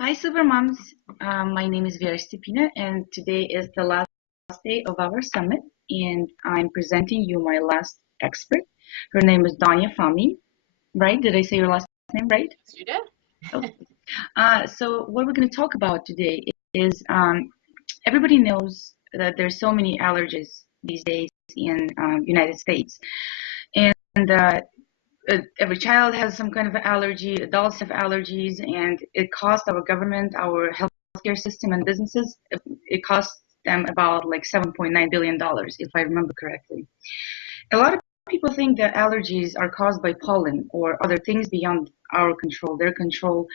Hi, Super Moms. My name is Vera Stepina, and today is the last day of our summit, and I'm presenting you my last expert. Her name is Donya Fahmy, right? Did I say your last name right? Yes, you did. Oh. So what we're going to talk about today is everybody knows that there's so many allergies these days in United States, and every child has some kind of allergy, adults have allergies, and it costs our government, our healthcare system, and businesses, it costs them about like $7.9 billion, if I remember correctly. A lot of people think that allergies are caused by pollen or other things beyond our control, their control,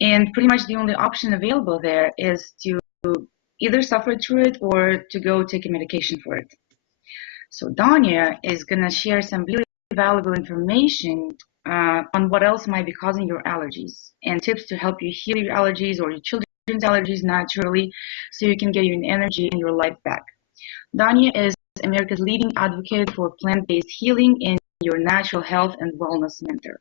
and pretty much the only option available there is to either suffer through it or to go take a medication for it. So Donya is going to share some really valuable information on what else might be causing your allergies and tips to help you heal your allergies or your children's allergies naturally so you can get your energy and your life back. Donya is America's leading advocate for plant-based healing and your natural health and wellness mentor.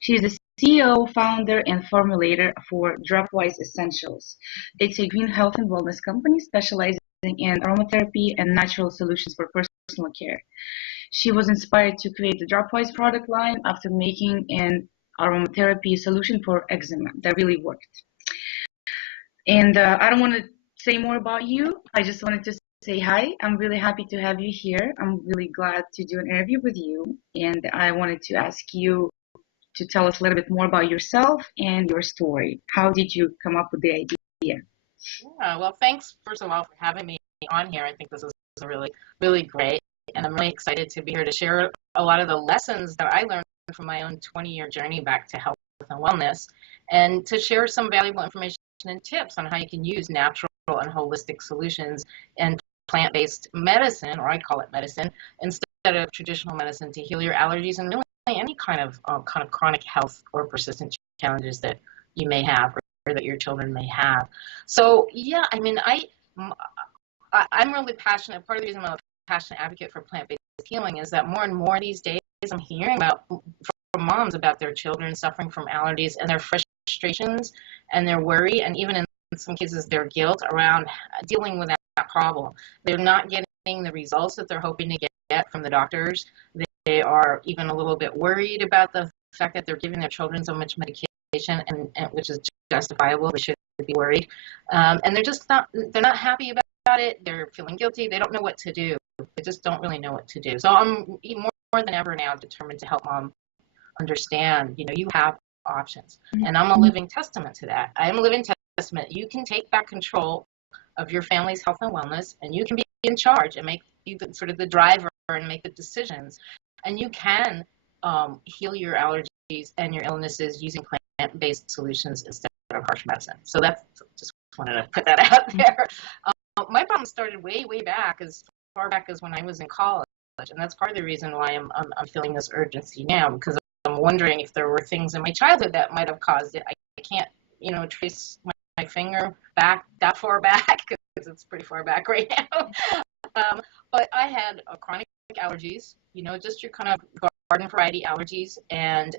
She is the CEO, founder, and formulator for Dropwise Essentials. It's a green health and wellness company specializing in aromatherapy and natural solutions for personal care. She was inspired to create the Dropwise product line after making an aromatherapy solution for eczema that really worked. And I don't want to say more about you. I just wanted to say hi. I'm really happy to have you here. I'm really glad to do an interview with you. And I wanted to ask you to tell us a little bit more about yourself and your story. How did you come up with the idea? Yeah, well, thanks, first of all, for having me on here. I think this is really, really great. And I'm really excited to be here to share a lot of the lessons that I learned from my own 20-year journey back to health and wellness, and to share some valuable information and tips on how you can use natural and holistic solutions and plant-based medicine, or I call it medicine, instead of traditional medicine to heal your allergies and really any kind of chronic health or persistent challenges that you may have or that your children may have. So yeah, I mean, I'm really passionate. Part of the reason I'm a passionate advocate for plant-based healing is that more and more these days I'm hearing about from moms about their children suffering from allergies and their frustrations and their worry, and even in some cases their guilt around dealing with that problem. They're not getting the results that they're hoping to get from the doctors. They are even a little bit worried about the fact that they're giving their children so much medication, and which is justifiable. They should be worried, and they're not happy about it. They're feeling guilty. They don't know what to do. They just don't really know what to do. So I'm more than ever now determined to help mom understand, you have options. And I'm a living testament to that. I am a living testament. You can take back control of your family's health and wellness, and you can be in charge and be sort of the driver and make the decisions. And you can heal your allergies and your illnesses using plant-based solutions instead of harsh medicine. So that's just wanted to put that out there. My problem started way back, as far back as when I was in college, and that's part of the reason why I'm feeling this urgency now, because I'm wondering if there were things in my childhood that might have caused it. I can't, trace my finger back that far back because it's pretty far back right now. But I had chronic allergies, just your kind of garden variety allergies, and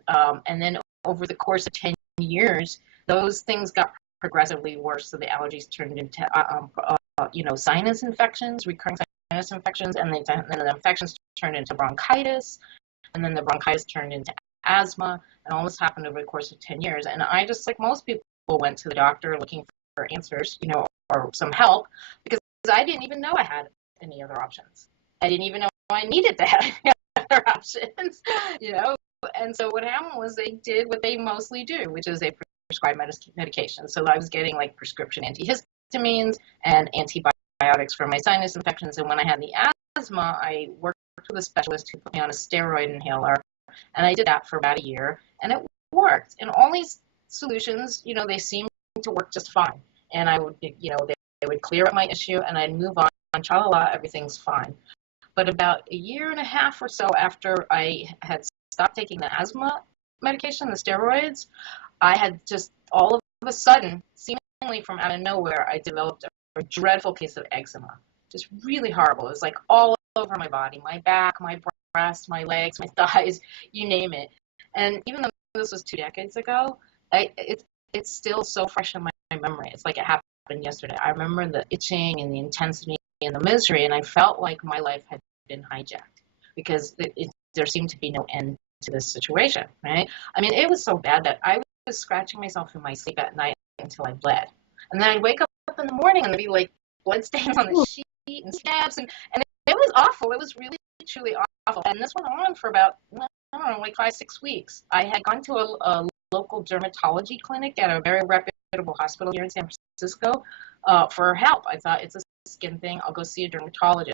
then over the course of 10 years, those things got progressively worse. So the allergies turned into sinus infections, recurring sinus infections, and then the infections turned into bronchitis, and then the bronchitis turned into asthma, and all this happened over the course of 10 years. And I just, like most people, went to the doctor looking for answers, or some help, because I didn't even know I had any other options. I didn't even know I needed to have any other options, And so what happened was they did what they mostly do, which is they prescribe medication. So I was getting like prescription antihistamines and antibiotics for my sinus infections. And when I had the asthma, I worked with a specialist who put me on a steroid inhaler. And I did that for about a year, and it worked. And all these solutions, they seemed to work just fine. And I would, they would clear up my issue, and I'd move on. Cha-la-la, everything's fine. But about a year and a half or so after I had stopped taking the asthma medication, the steroids, I had just all of a sudden, seemingly from out of nowhere, I developed a dreadful case of eczema. Just really horrible. It was like all over my body, my back, my breast, my legs, my thighs, you name it. And even though this was 2 decades ago, it's still so fresh in my memory. It's like it happened yesterday. I remember the itching and the intensity and the misery, and I felt like my life had been hijacked because there seemed to be no end to this situation, right? I mean, it was so bad that I was scratching myself in my sleep at night until I bled. And then I'd wake up in the morning and there'd be like blood stains on the sheet and scabs, and it was awful. It was really, truly awful. And this went on for about, I don't know, like 5-6 weeks. I had gone to a local dermatology clinic at a very reputable hospital here in San Francisco for help. I thought, it's a skin thing. I'll go see a dermatologist.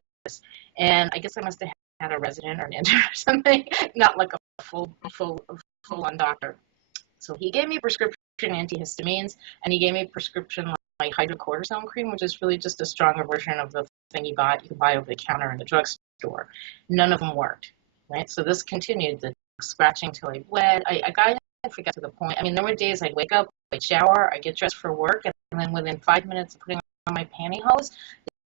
And I guess I must have had a resident or an intern or something, not like a full-on doctor. So he gave me prescription antihistamines, and he gave me prescription like hydrocortisone cream, which is really just a stronger version of the thing you can buy over the counter in the drugstore. None of them worked, right? So this continued, the scratching till I bled. I forgot to the point. I mean, there were days I'd wake up, I'd shower, I'd get dressed for work, and then within 5 minutes of putting on my pantyhose,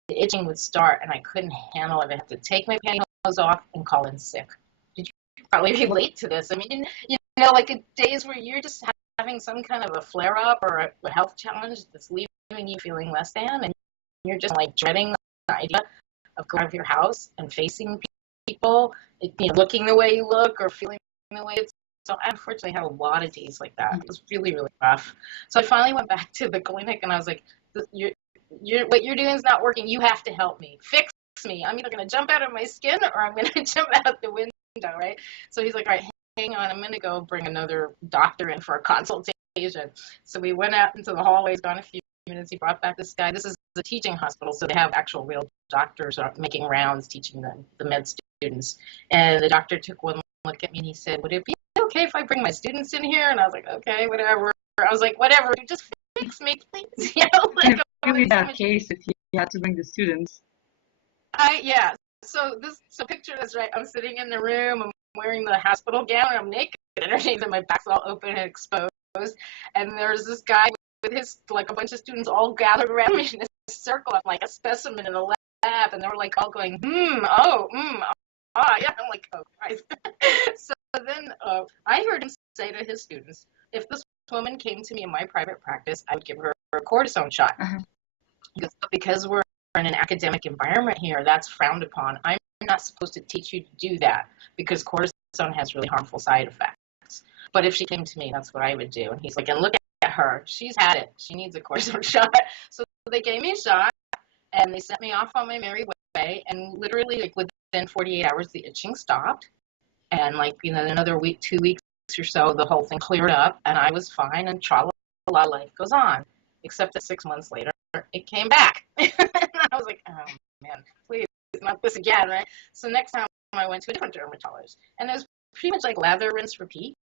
the itching would start, and I couldn't handle it. I had to take my pantyhose off and call in sick. Did you probably relate to this? I mean, you know, like days where you're just having some kind of a flare-up or a health challenge that's leaving you feeling less than, and you're just like dreading the idea of going out of your house and facing people, looking the way you look or feeling the way it's. So I unfortunately had a lot of days like that. It was really, really rough. So I finally went back to the clinic and I was like, what you're doing is not working. You have to help me. Fix me. I'm either going to jump out of my skin or I'm going to jump out the window, right? So he's like, all right, hang on. I'm going to go bring another doctor in for a consultation. So we went out into the hallways, gone a few minutes. He brought back this guy. This is a teaching hospital, so they have actual real doctors making rounds teaching the med students. And the doctor took one look at me and he said, would it be okay if I bring my students in here? And I was like, okay, whatever. I was like, whatever, just fix me, please. Like, really bad case if you had to bring the students. Yeah. So picture this, right? I'm sitting in the room, I'm wearing the hospital gown, and I'm naked underneath, and my back's all open and exposed. And there's this guy with his, like, a bunch of students all gathered around me in a circle. I'm like a specimen in a lab, and they were like all going, yeah. I'm like, oh, Christ. So then I heard him say to his students, if this woman came to me in my private practice, I would give her a cortisone shot. Because we're in an academic environment here, that's frowned upon. I'm not supposed to teach you to do that because cortisone has really harmful side effects. But if she came to me, that's what I would do. And he's like, and look at her. She's had it. She needs a cortisone shot. So they gave me a shot, and they sent me off on my merry way. And literally, like, within 48 hours, the itching stopped. And, like, another week, 2 weeks or so, the whole thing cleared up, and I was fine, and tra-la-la, life goes on. Except that 6 months later, it came back. And I was like, oh, man, please, not this again, right? So next time I went to a different dermatologist, and it was pretty much like lather, rinse, repeat,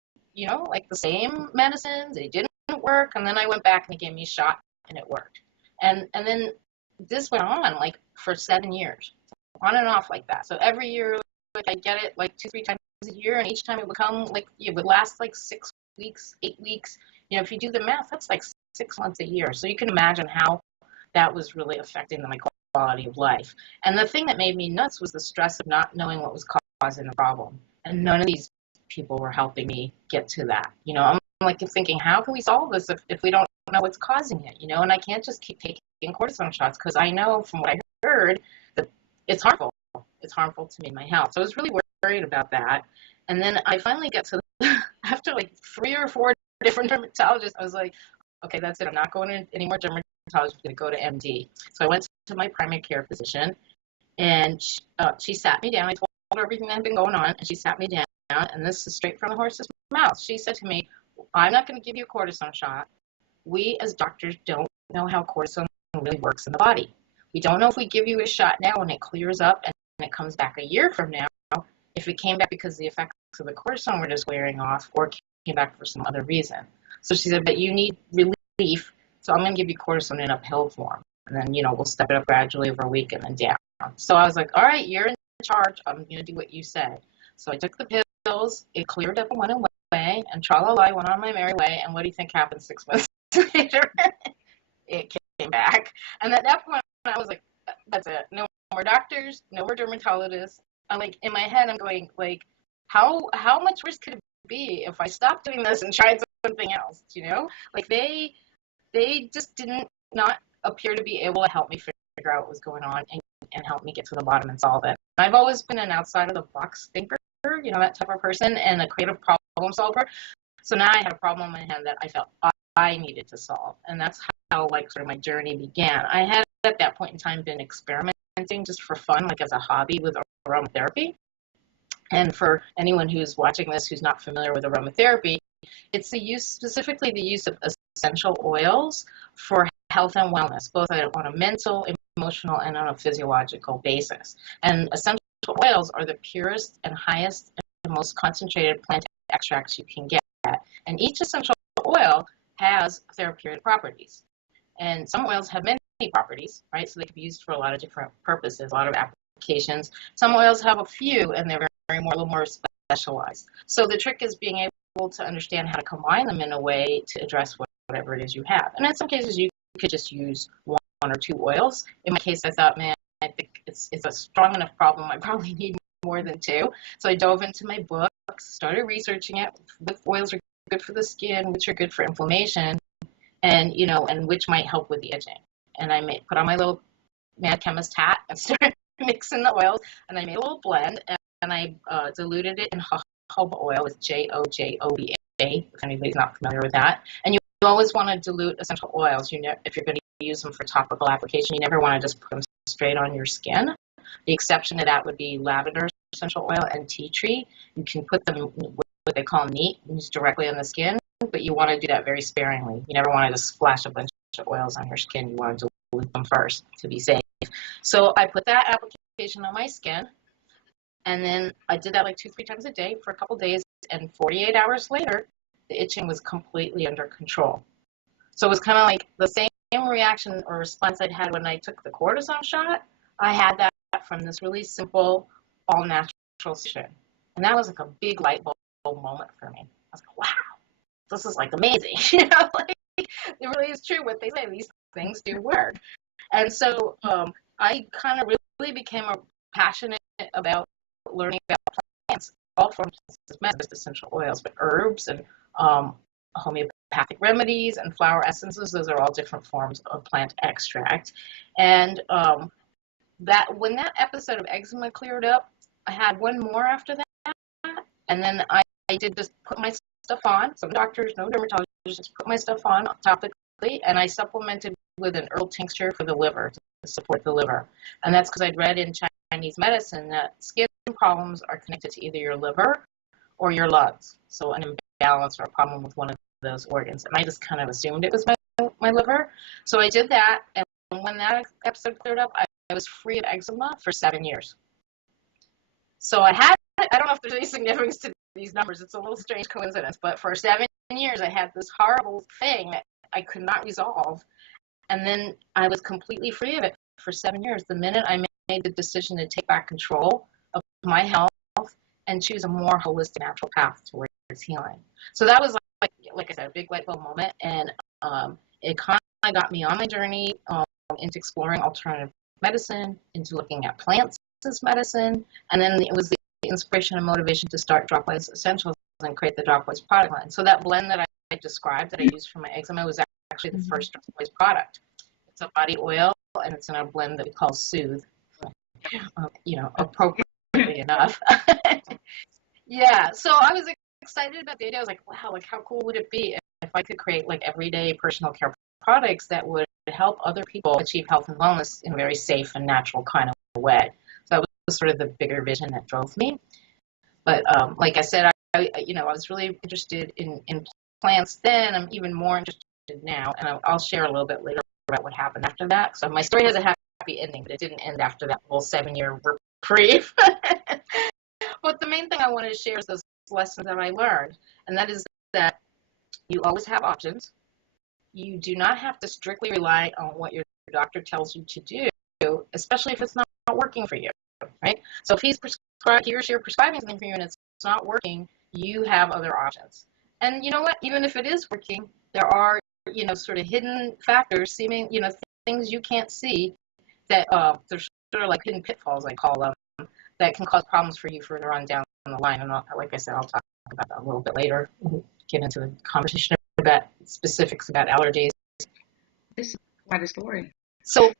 like the same medicines. It didn't work, and then I went back and he gave me a shot, and it worked. And then this went on, like, for 7 years, on and off like that. So every year, like, I get it, like, 2-3 times a year, and each time it would come, like, it would last, like, 6 weeks, 8 weeks. If you do the math, that's like 6 months a year. So you can imagine how that was really affecting my quality of life. And the thing that made me nuts was the stress of not knowing what was causing the problem. And none of these people were helping me get to that. I'm like thinking, how can we solve this if we don't know what's causing it? And I can't just keep taking cortisone shots because I know from what I heard that it's harmful. It's harmful to me and my health. So I was really worried about that. And then I finally got to, after like 3 or 4 different dermatologists, I was like, okay, that's it. I'm not going to any more dermatologists. I'm going to go to MD. So I went to my primary care physician, and she sat me down. I told her everything that had been going on, and she sat me down, and this is straight from the horse's mouth. She said to me, I'm not going to give you a cortisone shot. We as doctors don't know how cortisone really works in the body. We don't know if we give you a shot now and it clears up and it comes back a year from now, if it came back because the effects of the cortisone were just wearing off or came back for some other reason. So she said, but you need relief, so I'm going to give you cortisone in a pill form. And then, we'll step it up gradually over a week and then down. So I was like, all right, you're in charge. I'm going to do what you said. So I took the pills. It cleared up and went away. And tra-la-la, went on my merry way. And what do you think happened 6 months later? It came back. And at that point, I was like, that's it. No more doctors, no more dermatologists. I'm like, in my head, I'm going, like, how much worse could it be if I stopped doing this and tried something else, Like, they they just didn't not appear to be able to help me figure out what was going on and help me get to the bottom and solve it. I've always been an outside of the box thinker, that type of person, and a creative problem solver. So now I had a problem in my hand that I felt I needed to solve, and that's how like sort of my journey began. I had at that point in time been experimenting just for fun, like as a hobby, with aromatherapy. And for anyone who's watching this who's not familiar with aromatherapy, it's specifically the use of essential oils for health and wellness, both on a mental, emotional, and on a physiological basis. And essential oils are the purest and highest and most concentrated plant extracts you can get. And each essential oil has therapeutic properties. And some oils have many properties, right? So they can be used for a lot of different purposes, a lot of applications. Some oils have a few, and they're a little more specialized. So the trick is being able to understand how to combine them in a way to address whatever it is you have. And in some cases, you could just use one or two oils. In my case, I thought, man, I think it's a strong enough problem. I probably need more than two. So I dove into my books, started researching it. Which oils are good for the skin, which are good for inflammation, and which might help with the itching. And I put on my little mad chemist hat and started mixing the oils, and I made a little blend, and I diluted it in jojoba oil with jojoba, if anybody's not familiar with that. And you always want to dilute essential oils. If you're going to use them for topical application, you never want to just put them straight on your skin. The exception to that would be lavender essential oil and tea tree. You can put them, what they call neat, use directly on the skin, but you want to do that very sparingly. You never want to just splash a bunch of oils on your skin. You want to dilute them first to be safe. So I put that application on my skin, and then I did that like 2-3 times a day for a couple days, and 48 hours later, the itching was completely under control. So it was kind of like the same reaction or response I'd had when I took the cortisone shot. I had that from this really simple, all-natural solution. And that was like a big light bulb moment for me. I was like, wow, this is like amazing. Like, it really is true what they say. These things do work. And so I kind of really became passionate about learning about plants, all forms of medicine, just essential oils, but herbs and homeopathic remedies and flower essences. Those are all different forms of plant extract. And when that episode of eczema cleared up, I had one more after that, and then I did just put my stuff on. Some doctors, no dermatologists, just put my stuff on topically, and I supplemented with an herbal tincture for the liver to support the liver. And that's because I'd read in Chinese medicine that skin problems are connected to either your liver or your lungs. So an imbalance or a problem with one of those organs. And I just kind of assumed it was my liver. So I did that, and when that episode cleared up, I was free of eczema for 7 years. So I don't know if there's any significance to these numbers. It's a little strange coincidence, but for 7 years, I had this horrible thing that I could not resolve. And then I was completely free of it for 7 years. The minute I made the decision to take back control of my health and choose a more holistic, natural path towards healing. So that was like I said, a big light bulb moment. And it kind of got me on my journey into exploring alternative medicine, into looking at plants as medicine, and then it was the inspiration and motivation to start Dropwise Essentials and create the Dropwise product line. So that blend that I described that I used for my eczema was actually the first Dropwise product. It's a body oil, and it's in a blend that we call Soothe, appropriately enough. Yeah, so I was excited about the idea. I was like, wow, like how cool would it be if I could create like everyday personal care products that would help other people achieve health and wellness in a very safe and natural kind of way. So that was sort of the bigger vision that drove me. But like I said, I was really interested in plants then. I'm even more interested now, and I'll share a little bit later about what happened after that. So my story has a happy ending, but it didn't end after that whole 7-year reprieve. But the main thing I wanted to share is those lessons that I learned, and that is that you always have options. You do not have to strictly rely on what your doctor tells you to do, especially if it's not working for you, right? So if he or she are prescribing something for you and it's not working, you have other options. And you know what? Even if it is working, there are, sort of hidden factors, things you can't see that there's sort of like hidden pitfalls, I call them, that can cause problems for you further on down the line. And like I said, I'll talk about that a little bit later. We'll get into the conversation about specifics about allergies. This is quite a story. So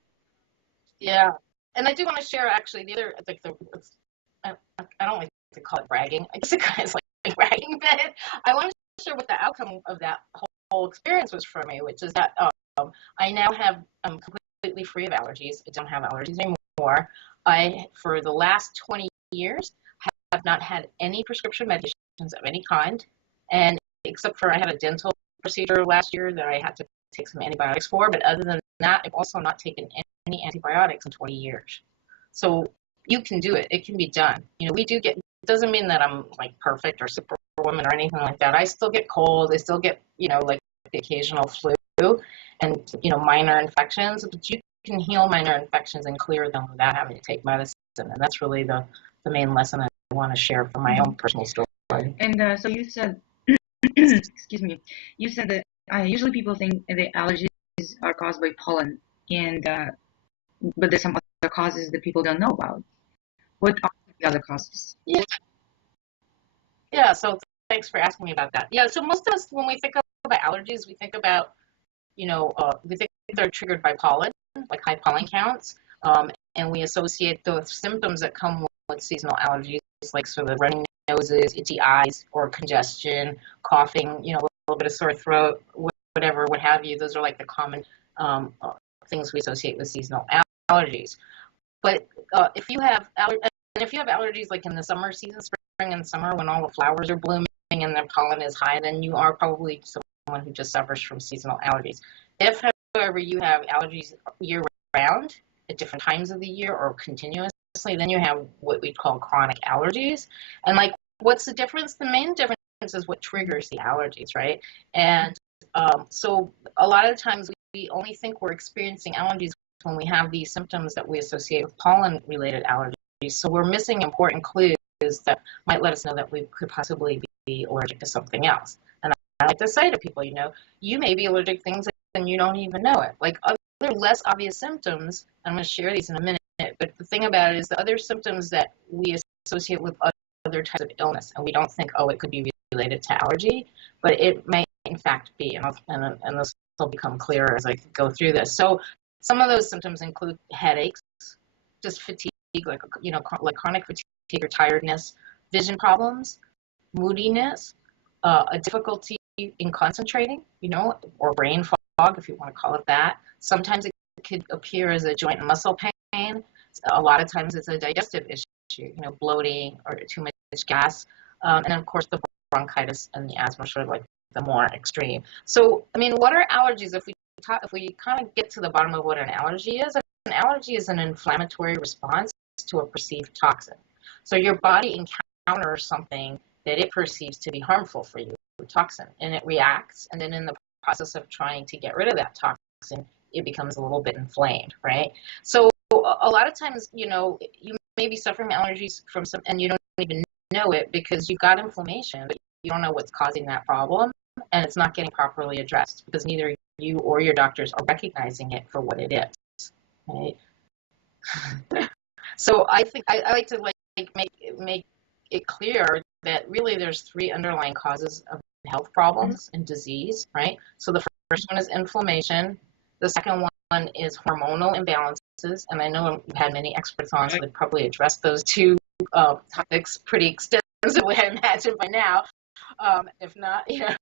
yeah, and I do want to share actually the other like I don't like to call it bragging. I guess it kind of is like bragging, but I want to share what the outcome of that whole experience was for me, which is that I now have completely free of allergies. I don't have allergies anymore. I for the last 20 years have not had any prescription medications of any kind, and except for I had a dental procedure last year that I had to take some antibiotics for, but other than that, I've also not taken any antibiotics in 20 years. So you can do it. It can be done. You know, we do get, it doesn't mean that I'm like perfect or superwoman or anything like that. I still get colds. I still get, you know, like the occasional flu and, you know, minor infections, but you can heal minor infections and clear them without having to take medicine. And that's really the main lesson I want to share from my own personal story. And so you said, excuse me, you said that usually people think the allergies are caused by pollen, and but there's some other causes that people don't know about. What are the other causes? Yeah. Yeah. So thanks for asking me about that. Yeah. So most of us, when we think about allergies, we think about, you know, we think they're triggered by pollen, like high pollen counts, and we associate those symptoms that come with seasonal allergies, like sort of running noses, itchy eyes, or congestion, coughing, you know, a little bit of sore throat, whatever, what have you. Those are like the common things we associate with seasonal allergies. But if you have allergies like in the summer season, spring and summer, when all the flowers are blooming and the pollen is high, then you are probably someone who just suffers from seasonal allergies. If, however, you have allergies year round at different times of the year or continuously, then you have what we call chronic allergies. And like, what's the difference? The main difference is what triggers the allergies, right? And so a lot of times we only think we're experiencing allergies when we have these symptoms that we associate with pollen-related allergies. So we're missing important clues that might let us know that we could possibly be allergic to something else. And I like to say to people, you know, you may be allergic to things and you don't even know it. Like other less obvious symptoms, I'm going to share these in a minute, but the thing about it is the other symptoms that we associate with other types of illness, and we don't think, oh, it could be related to allergy, but it may in fact be, and this will become clearer as I go through this. So some of those symptoms include headaches, just fatigue, like, you know, like chronic fatigue or tiredness, vision problems, moodiness, a difficulty in concentrating, you know, or brain fog, if you want to call it that. Sometimes it could appear as a joint and muscle pain. A lot of times it's a digestive issue, you know, bloating or too much gas. And of course, the bronchitis and the asthma are sort of like the more extreme. So, I mean, what are allergies? If we kind of get to the bottom of what an allergy is an inflammatory response to a perceived toxin. So your body encounters something that it perceives to be harmful for you, a toxin, and it reacts. And then in the process of trying to get rid of that toxin, it becomes a little bit inflamed, right? So a lot of times, you know, you may be suffering allergies from some, and you don't even know it because you've got inflammation, but you don't know what's causing that problem, and it's not getting properly addressed because neither you or your doctors are recognizing it for what it is, right? So I think I like to make it clear that really there's three underlying causes of health problems and disease, right? So the first one is inflammation. The second one is hormonal imbalances, and I know we've had many experts on, so they probably addressed those two topics pretty extensively, I imagine by now. If not, you know,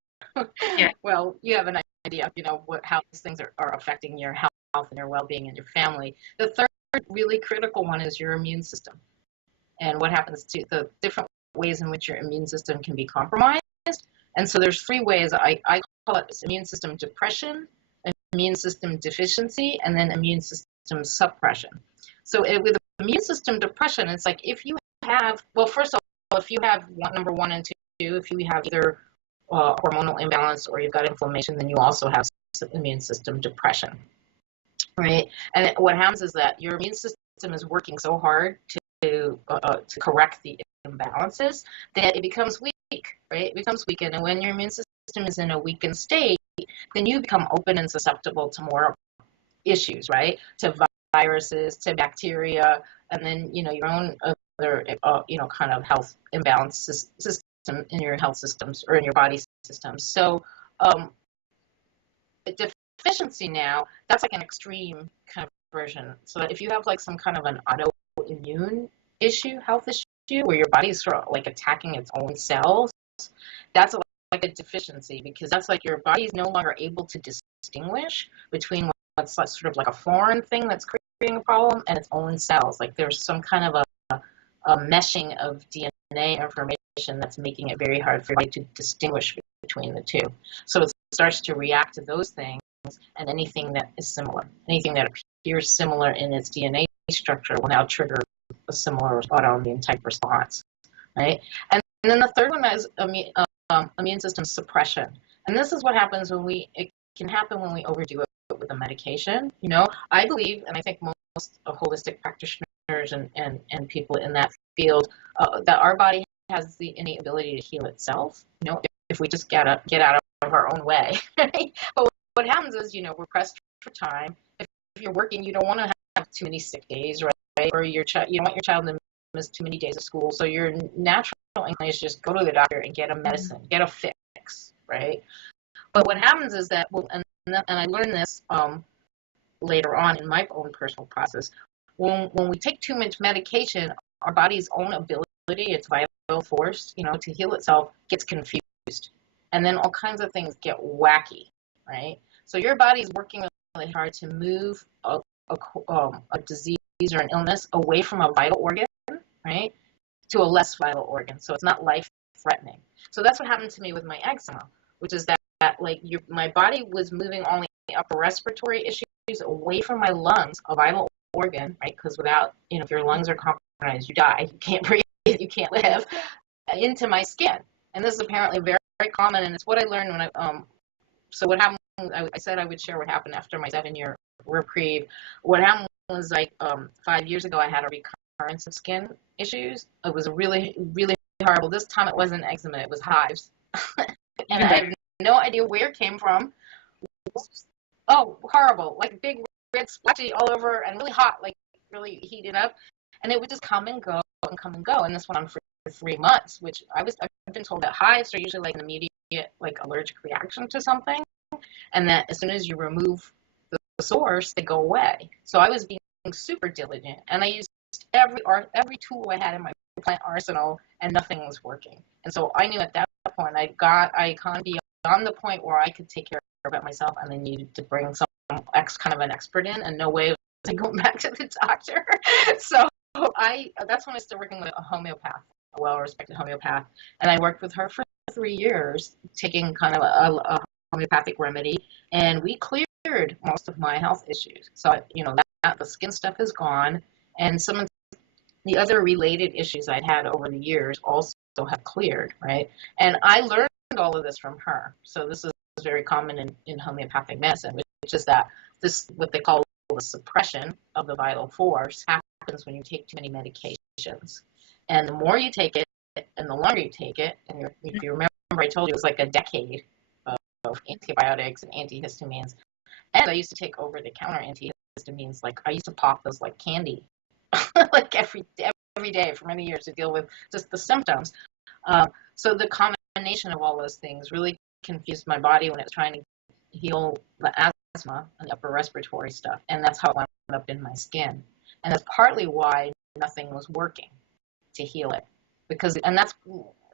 Yeah. well, you have an idea, you know, how these things are affecting your health and your well-being and your family. The third really critical one is your immune system, and what happens to the different ways in which your immune system can be compromised. And so there's three ways. I call it immune system depression, immune system deficiency, and then immune system suppression. So with immune system depression, it's like if you have, well, first of all, if you have number one and two, if you have either hormonal imbalance or you've got inflammation, then you also have immune system depression, right? And what happens is that your immune system is working so hard to correct the imbalances that it becomes weak, right? It becomes weakened, and when your immune system is in a weakened state, then you become open and susceptible to more issues, right? To viruses, to bacteria, and then, you know, your own other, you know, kind of health imbalance system in your health systems or in your body systems. So deficiency now, that's like an extreme kind of version. So that if you have like some kind of an autoimmune issue, health issue, where your body is sort of like attacking its own cells, that's like a deficiency, because that's like your body is no longer able to distinguish between what's sort of like a foreign thing that's creating a problem and its own cells. Like there's some kind of a meshing of DNA information that's making it very hard for you to distinguish between the two. So it starts to react to those things, and anything that is similar, anything that appears similar in its DNA structure will now trigger a similar autoimmune type response, right? And then the third one is immune system suppression. And this is what happens it can happen when we overdo it with a medication. You know, I believe, and I think most holistic practitioners and people in that field, that our body has the innate ability to heal itself, you know, if we just get out of our own way. Right? But what happens is, you know, we're pressed for time. If you're working, you don't want to have too many sick days, right? Or you don't want your child to miss too many days of school. So your natural inclination is just go to the doctor and get a medicine, get a fix, right? But what happens is that, and I learned this later on in my own personal process, when we take too much medication, our body's own ability, its vital force, you know, to heal itself gets confused. And then all kinds of things get wacky, right? So your body's working really hard to move a disease or an illness away from a vital organ, right, to a less vital organ. So it's not life-threatening. So that's what happened to me with my eczema, which is that like my body was moving only upper respiratory issues away from my lungs, a vital organ, right? Because without, you know, if your lungs are compromised, you die. You can't breathe. You can't live. Into my skin. And this is apparently very, very common, and it's what I learned when so what happened, I said I would share what happened after my 7-year reprieve. What happened was, like, 5 years ago, I had a recurrence of skin issues. It was really, really horrible. This time it wasn't eczema, it was hives. And I have no idea where it came from. Oh, horrible. Like big red splotchy all over and really hot, like really heated up. And it would just come and go and come and go. And this went on for 3 months, which I've been told that hives are usually like an immediate, like, allergic reaction to something. And that as soon as you remove the source, they go away. So I was being super diligent, and I used every tool I had in my plant arsenal, and nothing was working. And so I knew at that point I kind of beyond the point where I could take care of it myself, and I needed to bring some kind of an expert in, and no way was I going back to the doctor. So that's when I started working with a homeopath, a well-respected homeopath, and I worked with her for 3 years, taking kind of a homeopathic remedy, and we cleared most of my health issues. So, you know, that the skin stuff is gone, and some of the other related issues I'd had over the years also have cleared, right? And I learned all of this from her. So this is very common in homeopathic medicine, which is that this, what they call the suppression of the vital force, happens when you take too many medications. And the more you take it, and the longer you take it, and if you remember, I told you it was like a decade of antibiotics and antihistamines. And I used to take over-the-counter antihistamines. Like, I used to pop those like candy, like every day for many years to deal with just the symptoms. So the combination of all those things really confused my body when it was trying to heal the asthma and the upper respiratory stuff. And that's how it wound up in my skin. And that's partly why nothing was working to heal it. And that's,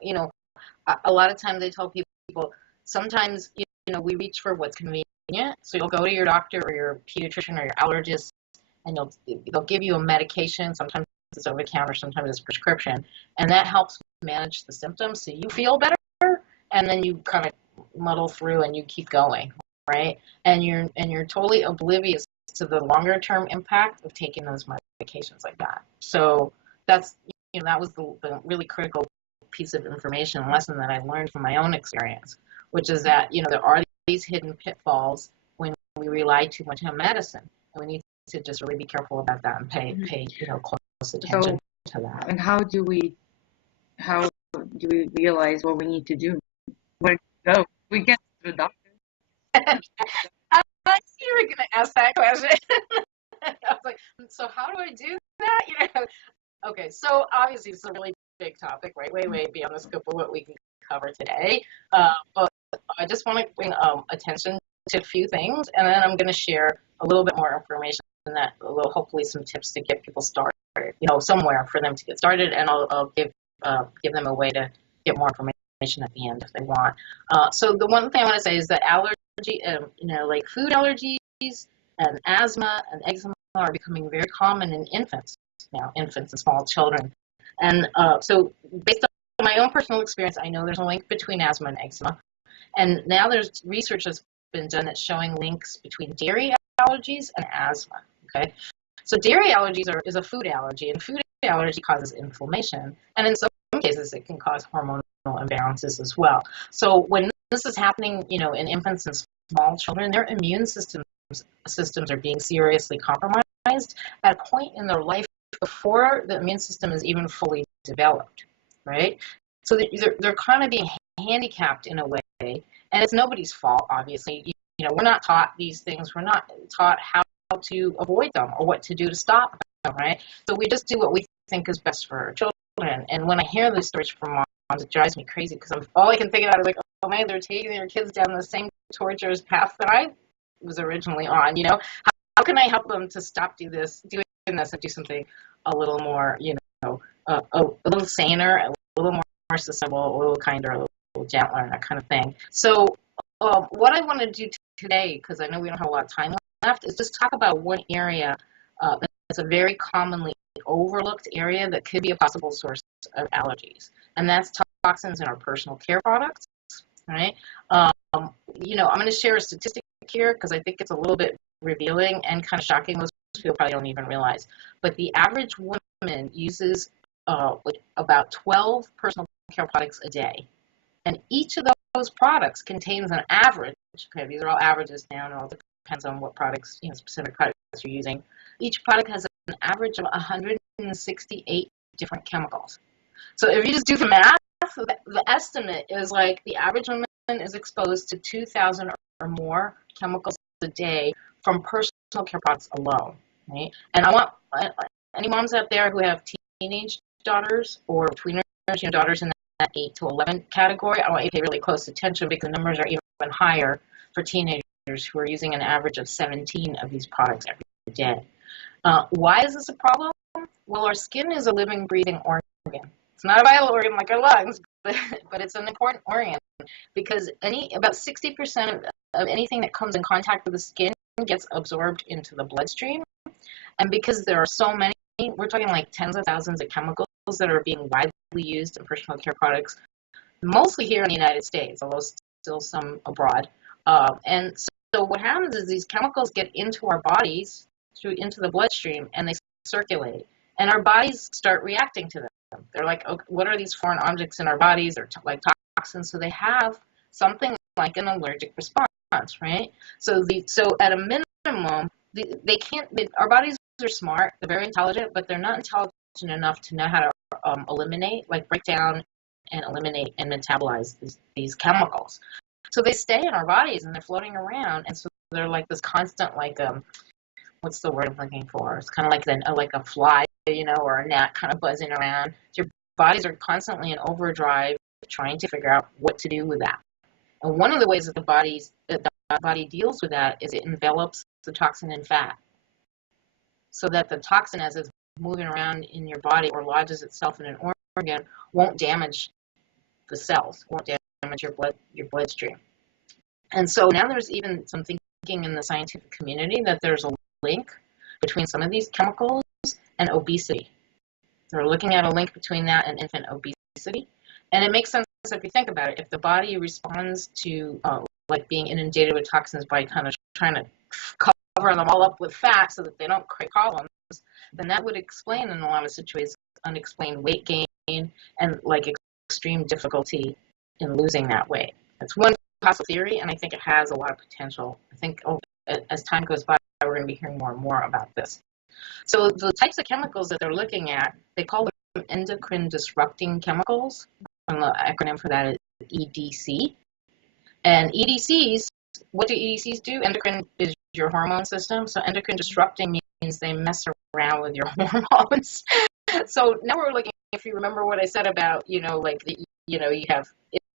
you know, a lot of times they tell people, sometimes, you know, we reach for what's convenient. So you'll go to your doctor or your pediatrician or your allergist, and they'll give you a medication. Sometimes it's over the counter, sometimes it's prescription, and that helps manage the symptoms so you feel better, and then you kind of muddle through and you keep going, right? And you're totally oblivious to the longer term impact of taking those medications like that. So that's, you know, that was the really critical piece of information and lesson that I learned from my own experience, which is that, you know, there are these hidden pitfalls when we rely too much on medicine, and we need to just really be careful about that and pay you know, close attention to that. And how do we realize what we need to do? Where to go? We get to the doctor. I knew you were going to ask that question. I was like, so how do I do that? You know, okay, so obviously it's a really big topic, right? Way beyond the scope of what we can cover today. But I just want to bring attention to a few things, and then I'm going to share a little bit more information and that a little, hopefully some tips to get people started, somewhere for them to get started, and I'll give them a way to get more information at the end if they want. So the one thing I want to say is that allergy, like food allergies and asthma and eczema are becoming very common in infants now, infants and small children. And so based on my own personal experience, I know there's a link between asthma and eczema. And now there's research that's been done that's showing links between dairy allergies and asthma. Okay, so dairy allergies is a food allergy, and food allergy causes inflammation, and in some cases it can cause hormonal imbalances as well. So when this is happening, in infants and small children, their immune systems are being seriously compromised at a point in their life before the immune system is even fully developed, right? So they're kind of being handicapped in a way, and it's nobody's fault, obviously. We're not taught these things. We're not taught how to avoid them or what to do to stop them, right? So we just do what we think is best for our children. And when I hear these stories from moms, it drives me crazy because all I can think about is like, oh man, they're taking their kids down the same torturous path that I was originally on. How can I help them to stop doing this and do something a little more, a little saner, a little more sustainable, a little kinder, a little gentler, and that kind of thing. So what I want to do today, because I know we don't have a lot of time left, is just talk about one area that's a very commonly overlooked area that could be a possible source of allergies, and that's toxins in our personal care products, right? I'm going to share a statistic here because I think it's a little bit revealing and kind of shocking. Most people probably don't even realize, but the average woman uses about 12 personal care products a day, and each of those products contains an average. Okay, these are all averages now, and it all depends on what products, specific products you're using. Each product has an average of 168 different chemicals. So if you just do the math, the estimate is like the average woman is exposed to 2,000 or more chemicals a day from personal care products alone, right? And I want any moms out there who have teenage daughters or tweeners, daughters in that 8 to 11 category, I want you to pay really close attention because the numbers are even higher for teenagers who are using an average of 17 of these products every day. Why is this a problem? Well, our skin is a living, breathing organ. It's not a vital organ like our lungs, but it's an important organ because about 60% of anything that comes in contact with the skin gets absorbed into the bloodstream. And because there are so many, we're talking like tens of thousands of chemicals that are being widely used in personal care products, mostly here in the United States, although still some abroad. And so what happens is these chemicals get into our bodies, into the bloodstream, and they circulate. And our bodies start reacting to them. They're like, okay, what are these foreign objects in our bodies? They're like toxins. So they have something like an allergic response, right? So at a minimum, they can't. Our bodies are smart. They're very intelligent, but they're not intelligent enough to know how to eliminate, like break down and eliminate and metabolize these chemicals. So they stay in our bodies and they're floating around, and so they're like this constant, like what's the word I'm looking for? It's kind of like a fly, or a gnat kind of buzzing around. Your bodies are constantly in overdrive trying to figure out what to do with that. And one of the ways that the body deals with that is it envelops the toxin in fat, so that the toxin, as it's moving around in your body or lodges itself in an organ, won't damage the cells, won't damage your bloodstream. And so now there's even some thinking in the scientific community that there's a link between some of these chemicals and obesity. They're looking at a link between that and infant obesity. And it makes sense if you think about it. If the body responds to like being inundated with toxins by kind of trying to cover them all up with fat so that they don't create problems, then that would explain in a lot of situations unexplained weight gain and like extreme difficulty in losing that weight. That's one possible theory, and I think it has a lot of potential. I think as time goes by, we're going to be hearing more and more about this. So the types of chemicals that they're looking at, they call them endocrine disrupting chemicals, and the acronym for that is EDC. And EDCs, what do EDCs do? Endocrine is your hormone system, so endocrine disrupting means they mess around with your hormones. So now we're looking, if you remember what I said about, you have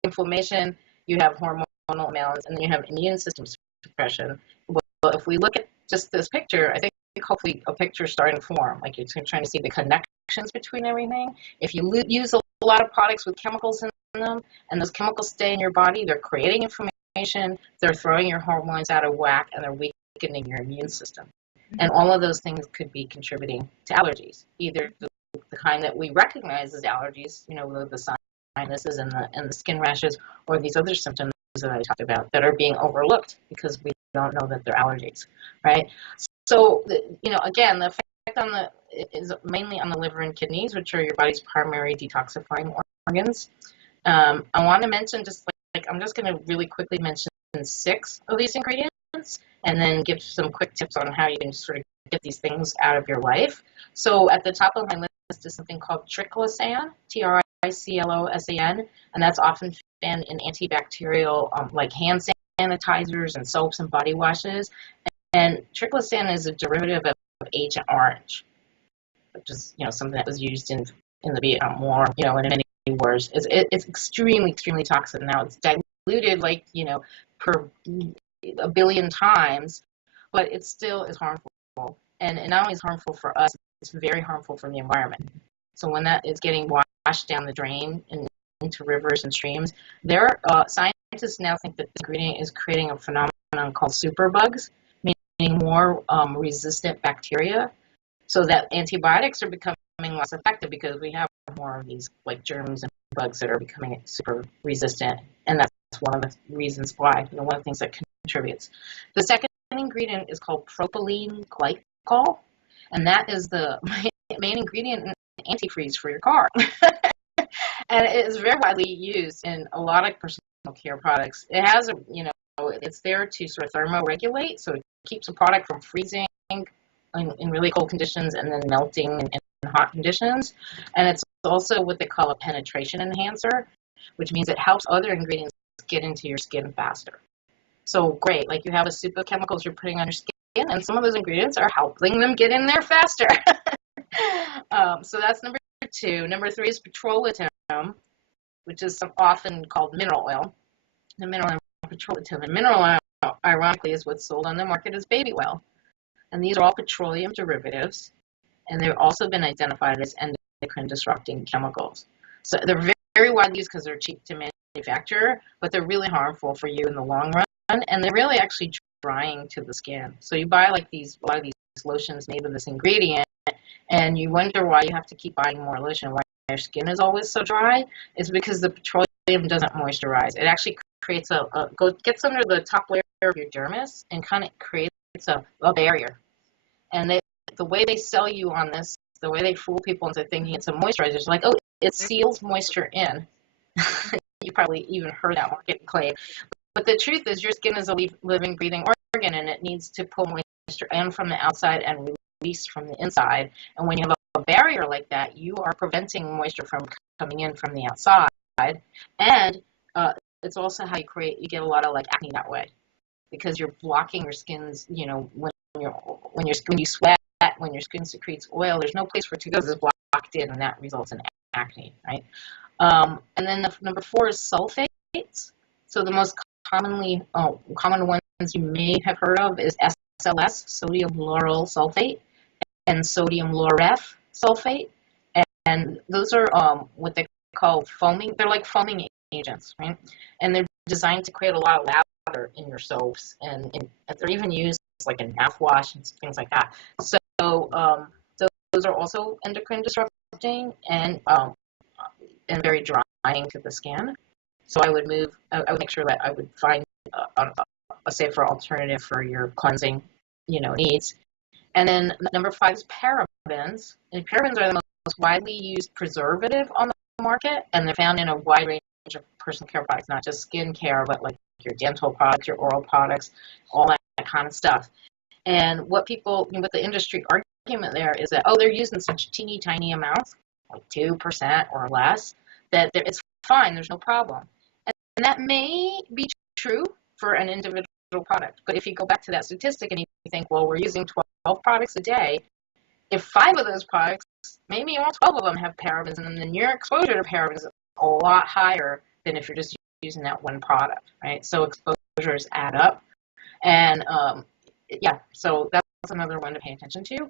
inflammation, you have hormonal imbalance, and then you have immune system depression. Well, if we look at just this picture, I think hopefully a picture starting to form. Like you're trying to see the connections between everything. If you use a lot of products with chemicals in them, and those chemicals stay in your body, they're creating inflammation, they're throwing your hormones out of whack, and they're weakening your immune system. And all of those things could be contributing to allergies, either the kind that we recognize as allergies, the sinuses and the skin rashes, or these other symptoms that I talked about that are being overlooked because we don't know that they're allergies, right? So, again, the effect is mainly on the liver and kidneys, which are your body's primary detoxifying organs. I want to mention I'm just going to really quickly mention 6 of these ingredients and then give some quick tips on how you can sort of get these things out of your life. So at the top of my list is something called triclosan, Triclosan, and that's often found in antibacterial like hand sanitizers and soaps and body washes. And triclosan is a derivative of Agent Orange, which is something that was used in the Vietnam War, in many wars. It's extremely, extremely toxic. Now it's diluted per a billion times, but it still is harmful. And not only is harmful for us, it's very harmful for the environment. So when that is getting washed down the drain and into rivers and streams, scientists now think that this ingredient is creating a phenomenon called superbugs, meaning more resistant bacteria, so that antibiotics are becoming less effective because we have more of these like germs and bugs that are becoming super resistant, and that's one of the reasons why, one of the things that contributes. The second ingredient is called propylene glycol, and that is the main ingredient in antifreeze for your car. And it is very widely used in a lot of personal care products. It has it's there to sort of thermoregulate, so it keeps a product from freezing in really cold conditions and then melting in hot conditions. And it's also what they call a penetration enhancer, which means it helps other ingredients get into your skin faster. So great, like you have a soup of chemicals you're putting on your skin, and some of those ingredients are helping them get in there faster. So that's number 2. Number 3 is petrolatum, which is often called mineral oil. The mineral oil, petrolatum, and mineral oil, ironically, is what's sold on the market as baby oil. And these are all petroleum derivatives, and they've also been identified as endocrine disrupting chemicals. So they're very, very widely used because they're cheap to manufacture, but they're really harmful for you in the long run, and they're really actually drying to the skin. So you buy a lot of these lotions made with this ingredient, and you wonder why you have to keep buying more lotion, why your skin is always so dry. It's because the petroleum doesn't moisturize. It actually creates gets under the top layer of your dermis and kind of creates a barrier. And the way they sell you on this, the way they fool people into thinking it's a moisturizer, is like, oh, it seals moisture in. You probably even heard that market claim. But the truth is your skin is a living, breathing organ, and it needs to pull moisture in from the outside and release from the inside. And when you have a barrier like that, you are preventing moisture from coming in from the outside. And it's also how you get a lot of like acne that way, because you're blocking your skin's, when you sweat, when your skin secretes oil, there's no place for it to go. It's blocked in, and that results in acne, right? And then the number 4 is sulfates. So the most common ones you may have heard of is SLS, sodium lauryl sulfate, and sodium laureth sulfate. And those are what they call foaming. They're like foaming agents, right? And they're designed to create a lot of lather in your soaps, and they're even used like in mouthwash and things like that. So those are also endocrine disrupting and very drying to the skin. So I would make sure that I would find a safer alternative for your cleansing, needs. And then number 5 is parabens. And parabens are the most widely used preservative on the market, and they're found in a wide range of personal care products, not just skin care, but like your dental products, your oral products, all that kind of stuff. And what the industry argument there is that, they're used in such teeny tiny amounts, like 2% or less, that it's fine, there's no problem. And that may be true for an individual product. But if you go back to that statistic and you think, well, we're using 12 products a day, if 5 of those products, maybe all 12 of them have parabens in them, then your exposure to parabens is a lot higher than if you're just using that one product, right? So exposures add up. And yeah, so that's another one to pay attention to.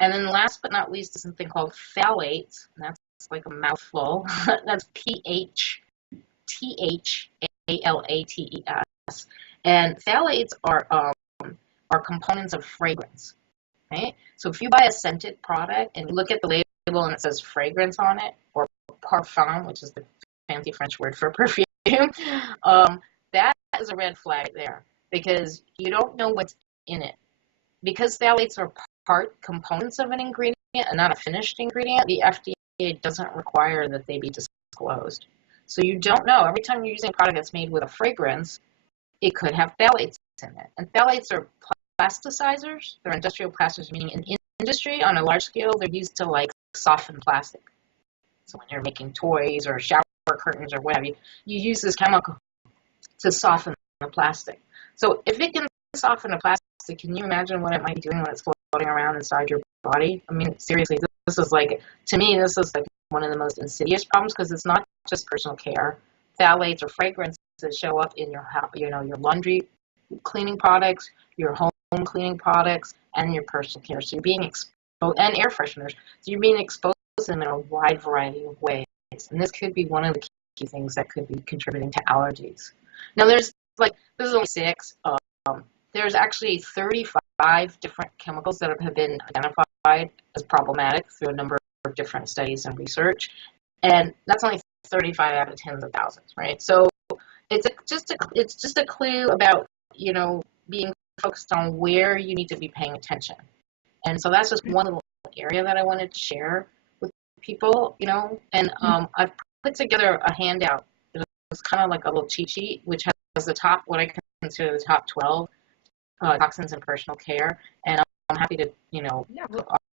And then last but not least is something called phthalates. And that's like a mouthful. That's PHTHALATES. And phthalates are components of fragrance, right? So if you buy a scented product and you look at the label and it says fragrance on it, or parfum, which is the fancy French word for perfume, that is a red flag there because you don't know what's in it. Because phthalates are components of an ingredient and not a finished ingredient, the FDA doesn't require that they be disclosed. So you don't know. Every time you're using a product that's made with a fragrance, it could have phthalates in it. And phthalates are plasticizers. They're industrial plasticizers, meaning in industry on a large scale, they're used to like soften plastic. So when you're making toys or shower curtains or what have you, you use this chemical to soften the plastic. So if it can soften a plastic, can you imagine what it might be doing when it's floating around inside your body? I mean, seriously, this is like, to me, this is like one of the most insidious problems because it's not just personal care. Phthalates or fragrances show up in your, your laundry cleaning products, your home cleaning products, and your personal care. So you're being exposed, and air fresheners. So you're being exposed to them in a wide variety of ways. And this could be one of the key things that could be contributing to allergies. Now, there's like, this is only 6. There's actually 35 different chemicals that have been identified as problematic through a number of different studies and research. And that's only 35 out of tens of thousands, right? So it's just a clue about, being focused on where you need to be paying attention. And so that's just one little area that I wanted to share with people, and I've put together a handout. It's kind of like a little cheat sheet, which has what I consider the top 12 toxins in personal care. And I'm happy to,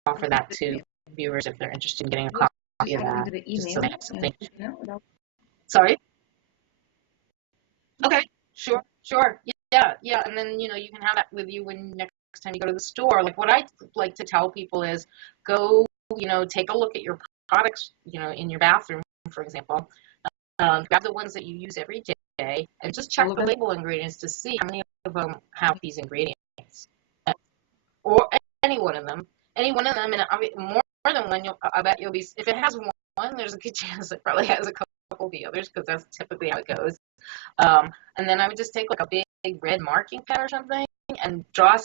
offer that to viewers if they're interested in getting a copy of that. Just so they have something. Sorry? Okay, sure. Yeah. And then, you can have that with you when next time you go to the store. Like what I like to tell people is go, take a look at your products, in your bathroom, for example. Grab the ones that you use every day and just check the label ingredients to see how many of them have these ingredients. Or any one of them. And more than one, I bet you'll be, if it has one, there's a good chance it probably has a couple of the others because that's typically how it goes. And then I would just take like a big red marking pen or something and draw a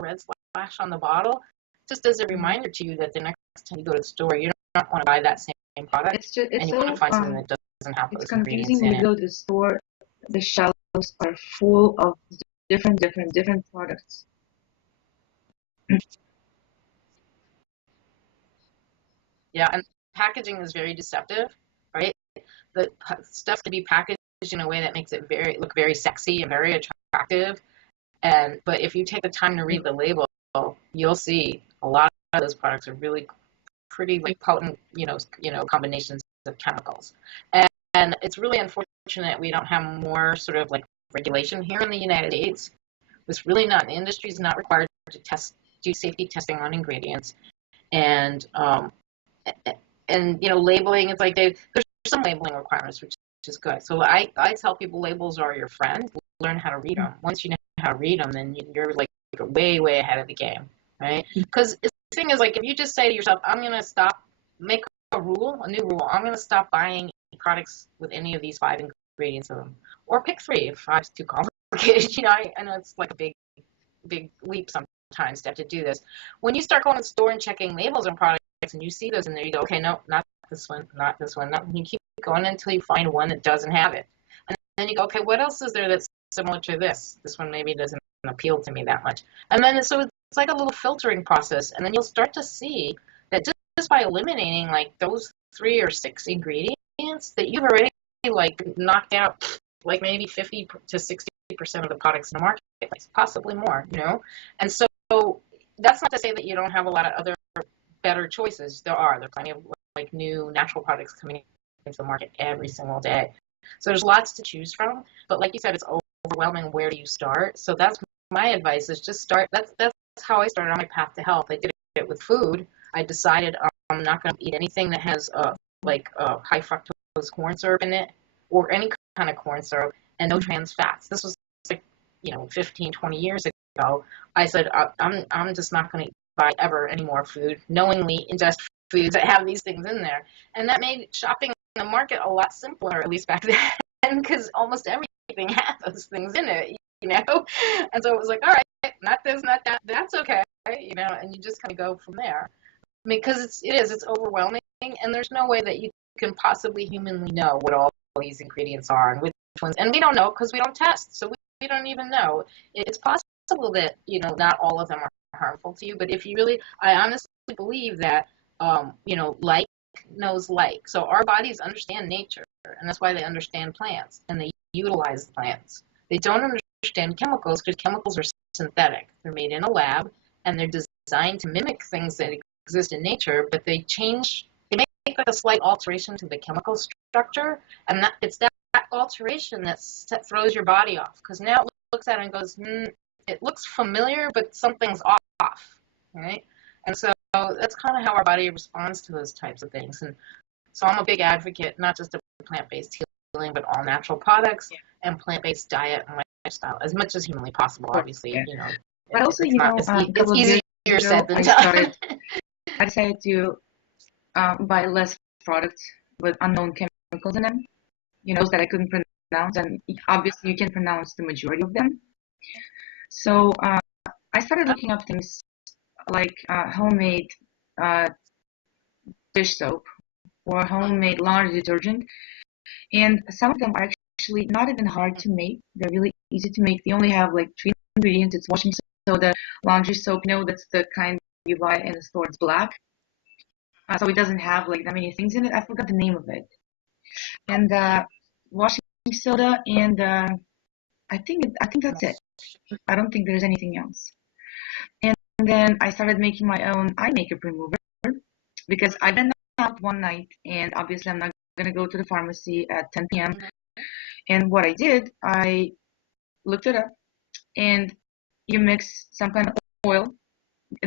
red slash on the bottle, just as a reminder to you that the next time you go to the store, you don't want to buy that same product and you want to find something that doesn't have those ingredients in it. It's confusing when you go to the store. The shelves are full of different products. Yeah, and packaging is very deceptive, right? The stuff can be packaged in a way that makes it look very sexy and very attractive. But if you take the time to read the label, you'll see a lot of those products are really pretty like potent, combinations of chemicals. And it's really unfortunate we don't have more sort of like regulation here in the United States. It's really not, the industry is not required to do safety testing on ingredients. And labeling, it's like there's some labeling requirements, which is good. So I tell people labels are your friend. Learn how to read them. Once you know how to read them, then you're like way ahead of the game, right? Because the thing is, like, if you just say to yourself, I'm going to make a new rule, I'm going to stop buying products with any of these 5 ingredients in them, or pick 3 if 5's too complicated. I know it's like a big leap sometimes to have to do this. When you start going to the store and checking labels on products and you see those in there, you go, okay, no, not this one, not this one. You keep going until you find one that doesn't have it. And then you go, okay, what else is there that's similar to this? This one maybe doesn't appeal to me that much. And then so it's like a little filtering process. And then you'll start to see that just by eliminating like those 3 or 6 ingredients that you've already like knocked out like maybe 50 to 60% of the products in the marketplace, possibly more, And so that's not to say that you don't have a lot of other better choices. There are plenty of like new natural products coming into the market every single day. So there's lots to choose from. But like you said, it's overwhelming. Where do you start? So that's my advice, is just start. That's how I started on my path to health. I did it with food. I decided I'm not going to eat anything that has high fructose corn syrup in it, or any kind of corn syrup, and no trans fats. This was like 15, 20 years ago, I said, I'm just not going to buy ever any more food, knowingly ingest foods that have these things in there. And that made shopping in the market a lot simpler, at least back then, because almost everything had those things in it, And so it was like, all right, not this, not that, that's okay, and you just kind of go from there. I mean, because it's overwhelming, and there's no way that you can possibly humanly know what all these ingredients are and which ones, and we don't know because we don't test, so we don't even know. It's possible that, not all of them are harmful to you, but if you really, I honestly believe that, like knows like. So our bodies understand nature, and that's why they understand plants, and they utilize plants. They don't understand chemicals because chemicals are synthetic. They're made in a lab, and they're designed to mimic things that exist in nature, but they make like a slight alteration to the chemical structure, and it's that alteration that throws your body off, because now it looks at it and goes, it looks familiar, but something's off, right? And so that's kind of how our body responds to those types of things. And so I'm a big advocate, not just of plant-based healing, but all natural products and plant-based diet and lifestyle, as much as humanly possible, obviously. Yeah. But also, it's easier said than done. I decided to buy less products with unknown chemicals in them, those that I couldn't pronounce, and obviously you can pronounce the majority of them. So I started looking up things like homemade dish soap or homemade laundry detergent, and some of them are actually not even hard to make. They're really easy to make. They only have like 3 ingredients. It's washing soda, laundry soap. That's the kind you buy in the store. It's black. So it doesn't have like that many things in it. I forgot the name of it. And washing soda, and I think that's it. I don't think there's anything else. And then I started making my own eye makeup remover, because I went out one night, and obviously I'm not gonna go to the pharmacy at 10 p.m. And what I did, I looked it up, and you mix some kind of oil.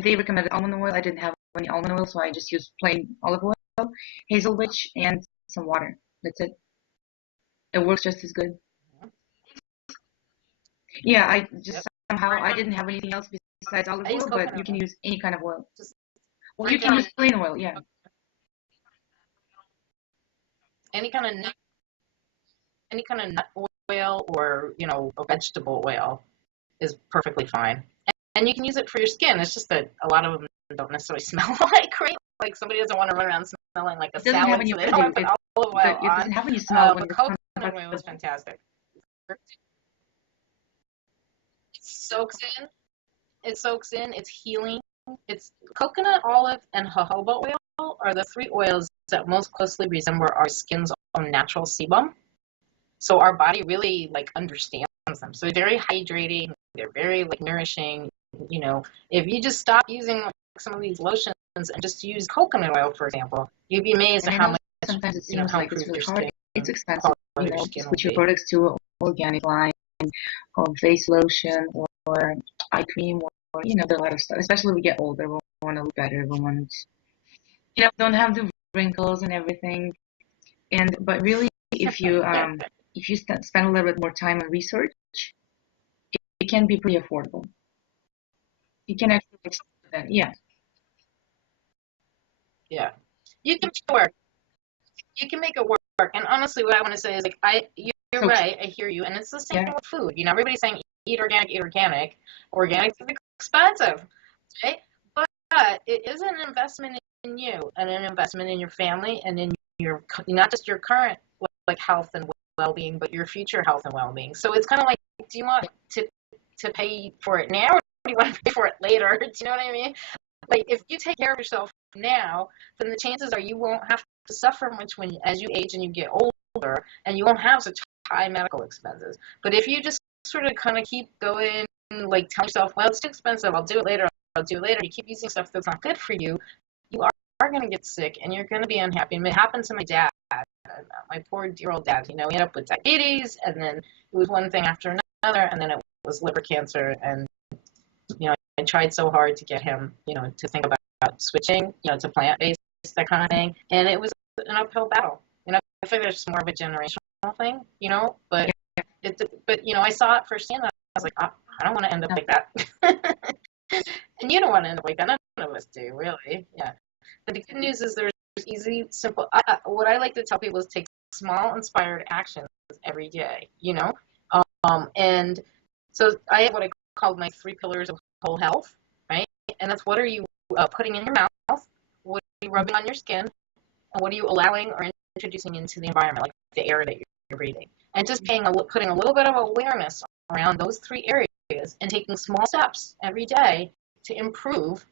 They recommended almond oil. I didn't have any almond oil, so I just used plain olive oil, hazel witch, and some water. That's it. It works just as good. Yeah, I just somehow I didn't have anything else besides olive oil, but you can use any kind of oil. Well, you can use plain oil, yeah. Any kind of nut oil, or a vegetable oil is perfectly fine, and you can use it for your skin. It's just that a lot of them don't necessarily smell like great. Like somebody doesn't want to run around smelling like a salad, so they don't put olive oil on. It doesn't have any smell. But coconut oil is fantastic. It soaks in. It's healing. It's coconut, olive, and jojoba oil are the 3 oils that most closely resemble our skin's own natural sebum. So our body really understands them. So they're very hydrating. They're very nourishing. If you just stop using some of these lotions and just use coconut oil, for example, you'd be amazed at how much. Sometimes it seems like it's really hard. It's expensive. Switch your products to organic line, or face lotion, or eye cream, or there are a lot of stuff. Especially when we get older, we want to look better. We want to, don't have the wrinkles and everything. But really, if you spend a little bit more time on research, it can be pretty affordable. You can actually, yeah. Yeah, you can make it work. You can make it work. And honestly, what I want to say is, you're right. I hear you. And it's the same thing with food. Everybody's saying eat organic, eat organic. Organic is expensive, right? But it is an investment in you, and an investment in your family, and in your, not just your current health and well-being, but your future health and well-being. So it's kind of like, do you want to pay for it now, or do you want to pay for it later? Do you know what I mean? Like, if you take care of yourself now, then the chances are you won't have to suffer much as you age and you get older, and you won't have such high medical expenses. But if you just sort of kind of keep going, tell yourself, well, it's too expensive, I'll do it later, you keep using stuff that's not good for you, you are going to get sick, and you're going to be unhappy. And it happened to my dad, my poor dear old dad. He ended up with diabetes, and then it was one thing after another, and then it was liver cancer, and I tried so hard to get him, to think about switching, to plant-based, that kind of thing. And it was an uphill battle. I figured it's more of a generational thing, but I saw it firsthand. was like, I don't want to end up like that. And you don't want to end up like that. None of us do, really. Yeah. But the good news is there's easy, simple. What I like to tell people is take small, inspired actions every day. And so I have what I call my 3 pillars of whole health, right? And that's, what are you putting in your mouth? What are you rubbing on your skin? And what are you allowing or introducing into the environment, like the air that you're breathing? And just putting a little bit of awareness around those 3 areas and taking small steps every day to improve.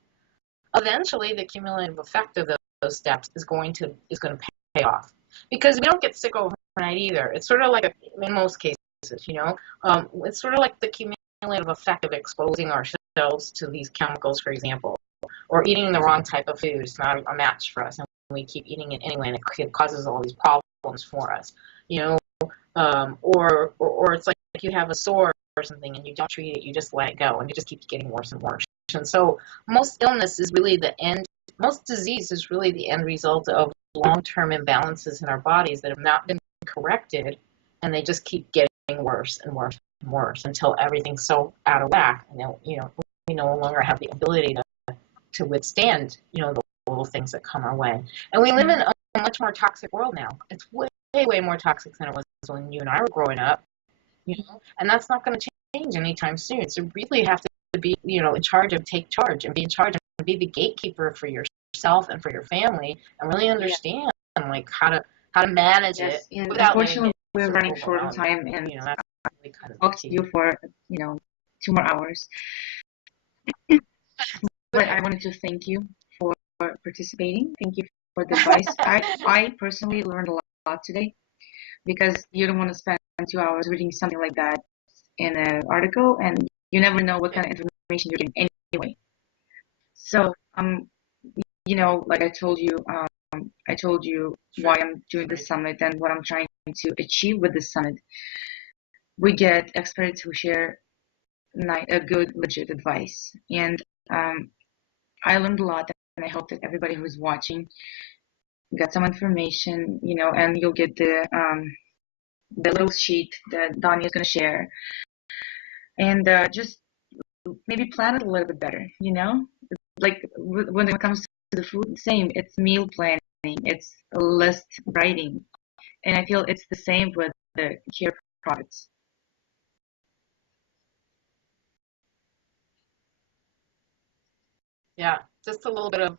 Eventually, the cumulative effect of those steps is going to pay off, because we don't get sick overnight either. It's sort of like in most cases, it's sort of like the cumulative effect of exposing ourselves to these chemicals, for example, or eating the wrong type of food. It's not a match for us, and we keep eating it anyway, and it causes all these problems for us, or it's like you have a sore or something and you don't treat it, you just let it go, and it just keeps getting worse and worse. And so most illness is really most disease is really the end result of long-term imbalances in our bodies that have not been corrected, and they just keep getting worse and worse and worse until everything's so out of whack, and we no longer have the ability to withstand, the little things that come our way. And we live in a much more toxic world now. It's way, way more toxic than it was when you and I were growing up, and that's not going to change anytime soon. So you really have to be, in charge of, take charge and be in charge and be the gatekeeper for yourself and for your family, and really understand like how to manage it without unfortunately we're running short on time, and that's really kind of talk to you for 2 more hours. But I wanted to thank you for participating. Thank you for the advice. I personally learned a lot today, because you don't want to spend 2 hours reading something like that in an article, and you never know what kind of information you're getting anyway. So, like I told you why I'm doing the summit and what I'm trying to achieve with the summit. We get experts who share a good, legit advice, and I learned a lot, and I hope that everybody who's watching got some information, and you'll get the little sheet that Donya is going to share, and just maybe plan it a little bit better, like when it comes to the food, same, it's meal planning, it's list writing, and I feel it's the same with the care products. Yeah, just put a little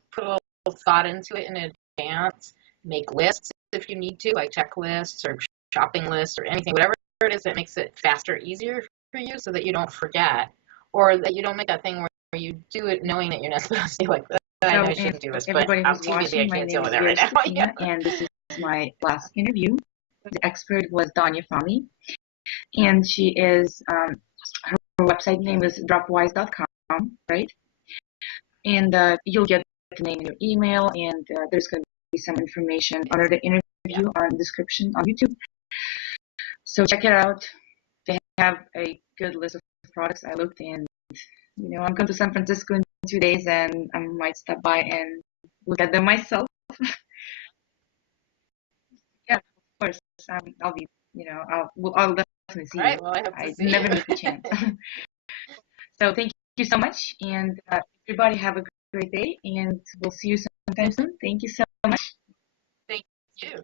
thought into it in advance. Make lists if you need to, like checklists or shopping lists or anything, whatever it is that makes it faster, easier for you, so that you don't forget, or that you don't make that thing where you do it knowing that you're not supposed to. Like, I know I shouldn't do this, but everybody I'm who's too busy. I watching, my can't name deal is with it right now. Yeah. and this is my last interview. The expert was Donya Fahmy, and she is her website name is dropwise.com, right? And you'll get the name in your email, and there's going to be some information under the interview on the description on YouTube. So check it out. They have a good list of products. I looked, and I'm going to San Francisco in 2 days, and I might stop by and look at them myself. Yeah, of course. I'll be, I'll definitely see All right. you. Well, I hope to see never you. miss a chance. So thank you so much, and everybody have a great day, and we'll see you sometime soon. Thank you so much. Thank you.